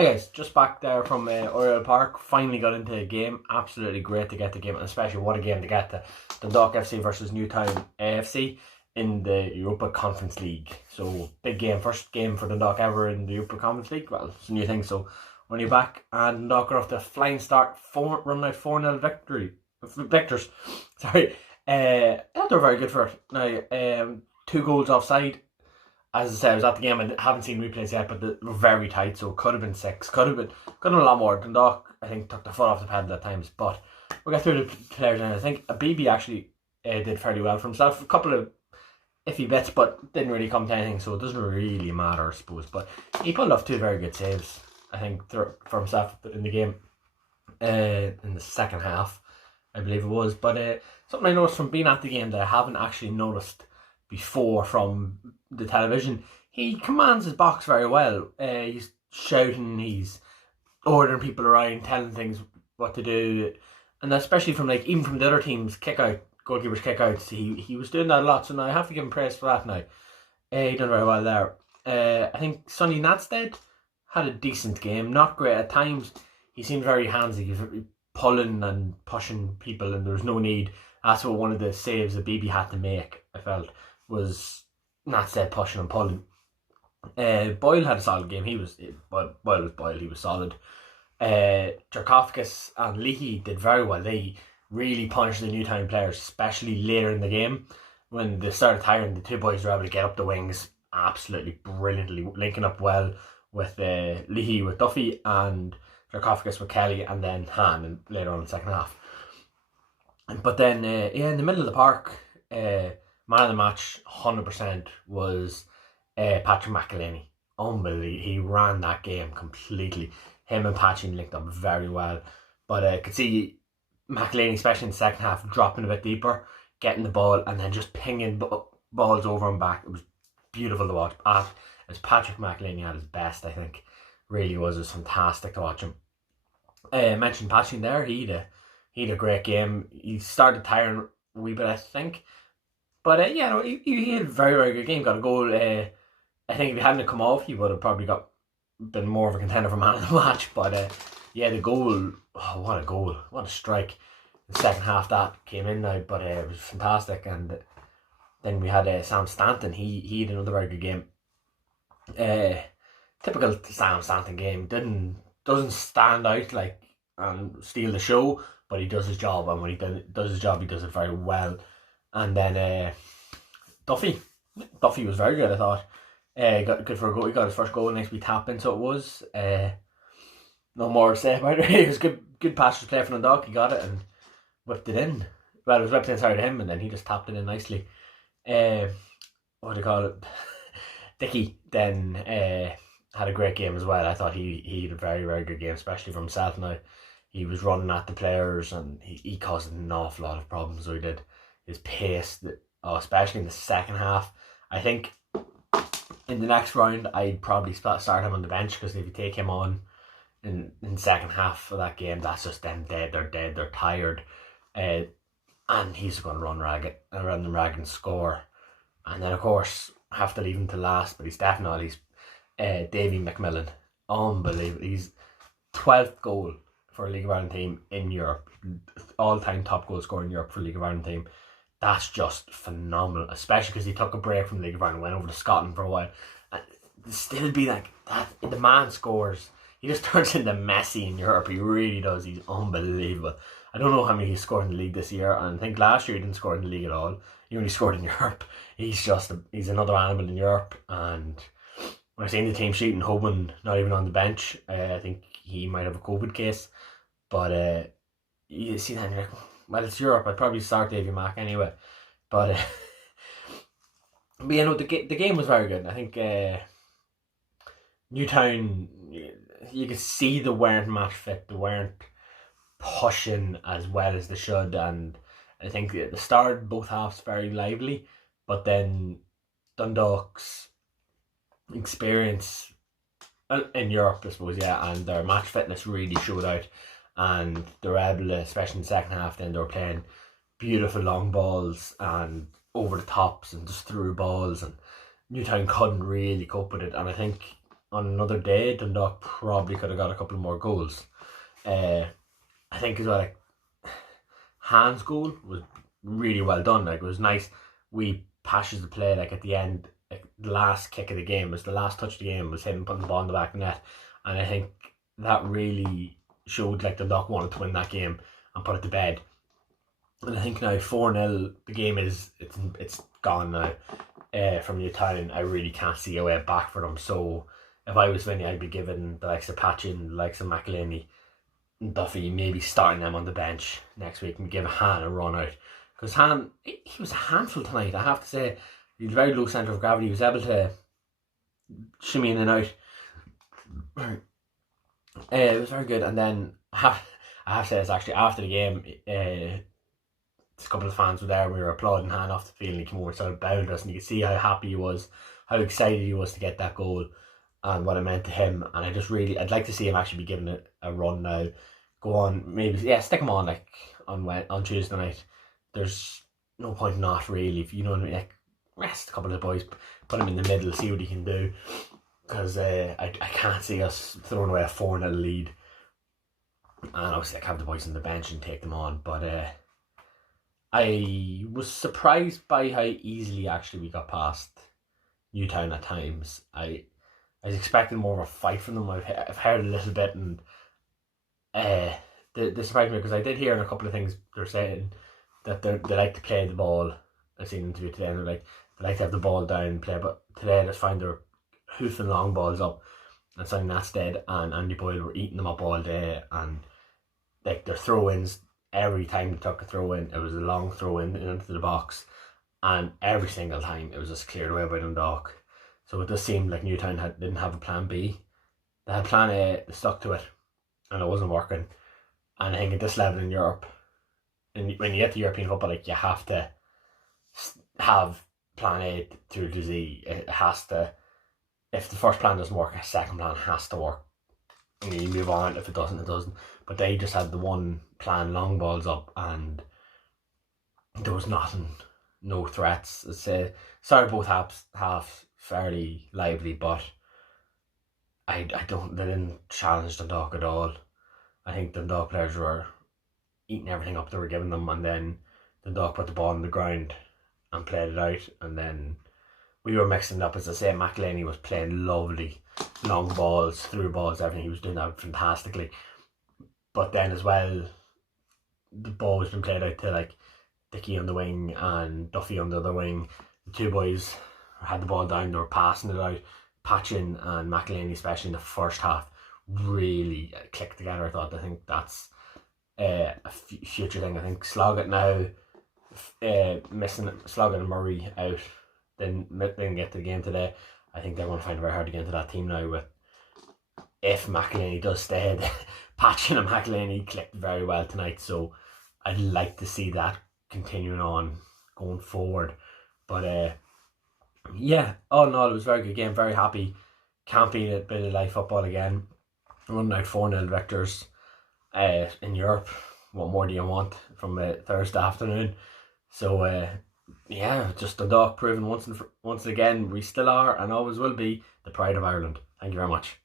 Hi guys, just back there from Oriel Park. Finally got into a game. Absolutely great to get the game, and especially what a game to get to. Dundalk FC versus Newtown AFC in the Europa Conference League. So big game, first game for Dundalk ever in the Europa Conference League. Well, it's a new thing. So when you're back, and Dundalk got off to a flying start, run out 4-0 victors. Sorry, I thought they were very good for it. Now, 2 goals offside. As I said, I was at the game and haven't seen replays yet, but they were very tight, so it could have been 6. Could have been a lot more. Dundalk, I think, took their foot off the pedal at times, but we'll get through the players now. I think BB actually did fairly well for himself. A couple of iffy bits, but didn't really come to anything, so it doesn't really matter, I suppose. But he pulled off 2 very good saves, I think, for himself in the game, in the second half, I believe it was. But something I noticed from being at the game that I haven't actually noticed before from the television, he commands his box very well. He's shouting, he's ordering people around, telling things what to do, and especially from even from the other team's goalkeepers kickouts, he was doing that a lot. So now I have to give him praise for that. Now he done very well there. I think Sonny Nadstead had a decent game, not great at times. He seemed very handsy. He was pulling and pushing people, and there was no need. That's what one of the saves that BB had to make, I felt, was Nadstead pushing and pulling. Boyle had a solid game. He was solid. Jarkofskis and Leahy did very well. They really punished the Newtown players, especially later in the game when they started tiring. The 2 boys were able to get up the wings absolutely brilliantly, linking up well with Leahy with Duffy and Jarkofskis with Kelly, and then Han and later on in the second half. But then in the middle of the park, man of the match 100% was Patrick McElhaney. Unbelievable. He ran that game completely. Him and Patchy linked up very well. But I could see McElhaney, especially in the second half, dropping a bit deeper, getting the ball, and then just pinging balls over and back. It was beautiful to watch. It was Patrick McElhaney at his best, I think. Really was. It was fantastic to watch him. I mentioned Patchy there. He had a great game. He started tiring a wee bit, I think. But he had a very, very good game. Got a goal. I think if he hadn't come off, he would have probably been more of a contender for man of the match. But the goal, what a goal, what a strike. The second half that came in now, but it was fantastic. And then we had Sam Stanton. He had another very good game. Typical Sam Stanton game. Doesn't stand out and steal the show, but he does his job, and when he does his job, he does it very well. And then Duffy was very good, I thought. Got good for a goal. He got his first goal next week tapping, so it was. No more to say about it. It was good pass play from Dundalk. He got it and whipped it in. Well, it was whipped inside of him, and then he just tapped it in nicely. What do you call it? Dickey then had a great game as well. I thought he had a very, very good game, especially for himself. Now he was running at the players, and he caused an awful lot of problems. So he did. His pace, especially in the second half. I think in the next round, I'd probably start him on the bench, because if you take him on in the second half of that game, that's just them dead. They're dead. They're tired, and he's going to run ragged and score. And then of course I have to leave him to last, but he's definitely Davy McMillan. Unbelievable. He's 12th goal for a League of Ireland team in Europe. All-time top goal scorer in Europe for a League of Ireland team. That's just phenomenal, especially because he took a break from the League of Ireland, went over to Scotland for a while, and still be like that. The man scores. He just turns into Messi in Europe. He really does. He's unbelievable. I don't know how many he scored in the league this year, and I think last year he didn't score in the league at all. He only scored in Europe. He's another animal in Europe. And when I seen the team sheet and Hoban not even on the bench, I think he might have a COVID case. But you see that and you're like, well, it's Europe. I'd probably start Davy Mack anyway. But the game was very good. I think Newtown, you could see they weren't match fit. They weren't pushing as well as they should. And I think at the start, both halves very lively. But then Dundalk's experience in Europe, I suppose, and their match fitness really showed out. And they were able to, especially in the second half, then they were playing beautiful long balls and over the tops and just through balls, and Newtown couldn't really cope with it. And I think on another day, Dundalk probably could have got a couple more goals. I think as well, like, Hans' goal was really well done. Like, it was nice. We passes the play like at the end, like the last kick of the game was the last touch of the game was him putting the ball in the back of the net, and I think that really showed like Dundalk wanted to win that game and put it to bed. And I think now 4-0, the game it's gone now. From Newtown, I really can't see a way back for them. So if I was Vinny, I'd be giving the likes of Patchin, the likes of McElhaney, Duffy, maybe starting them on the bench next week and give Han a run out. Because Han, he was a handful tonight, I have to say. He was very low centre of gravity. He was able to shimmy in and out. It was very good. And then I have to say this actually, after the game, a couple of fans were there and we were applauding Han off the field, and he came over and started bowing us, and you could see how happy he was, how excited he was to get that goal and what it meant to him. And I'd like to see him actually be given it a run now. Go on, maybe, stick him on like on Tuesday night. There's no point not really, if you know what I mean, like, rest a couple of the boys, put him in the middle, see what he can do, because I can't see us throwing away a 4-0 lead. And obviously I have the boys on the bench and take them on, but I was surprised by how easily actually we got past Newtown at times. I was expecting more of a fight from them. I've heard a little bit, and they surprised me, because I did hear in a couple of things they're saying that they like to play the ball. I've seen an interview today, and they like to have the ball down and play, but today I just find they're hoofing long balls up, and something that's dead, and Andy Boyle were eating them up all day, and like their throw-ins, every time they took a throw-in, it was a long throw-in into the box, and every single time it was just cleared away by Dundalk. So it just seemed like Newtown didn't have a plan B. They had plan A, they stuck to it, and it wasn't working. And I think at this level in Europe, and when you get to European football, like, you have to have plan A through to Z. It has to, if the first plan doesn't work, a second plan has to work. And you move on. If it doesn't, it doesn't. But they just had the one plan, long balls up, and there was nothing, no threats. Sorry, both halves fairly lively, but they didn't challenge Dundalk at all. I think the Dundalk players were eating everything up they were giving them, and then Dundalk put the ball on the ground and played it out, and then we were mixing it up. As I say, McElhaney was playing lovely, long balls, through balls, everything. He was doing that fantastically. But then as well, the ball was being played out to like Dickey on the wing and Duffy on the other wing. The two boys had the ball down, they were passing it out. Patchin and McElhaney, especially in the first half, really clicked together. I think that's a future thing. I think Sloggett now, missing Sloggett and Murray out, didn't get to the game today. I think they're going to find it very hard to get into that team now. With if McElhaney does stay, Patchin and McElhaney clicked very well tonight, so I'd like to see that continuing on going forward. But yeah, all in all, it was a very good game. Very happy. Can't beat a bit of live football again. Running out 4-0 victors in Europe. What more do you want from a Thursday afternoon? So yeah, just Dundalk proving once again we still are and always will be the pride of Ireland. Thank you very much.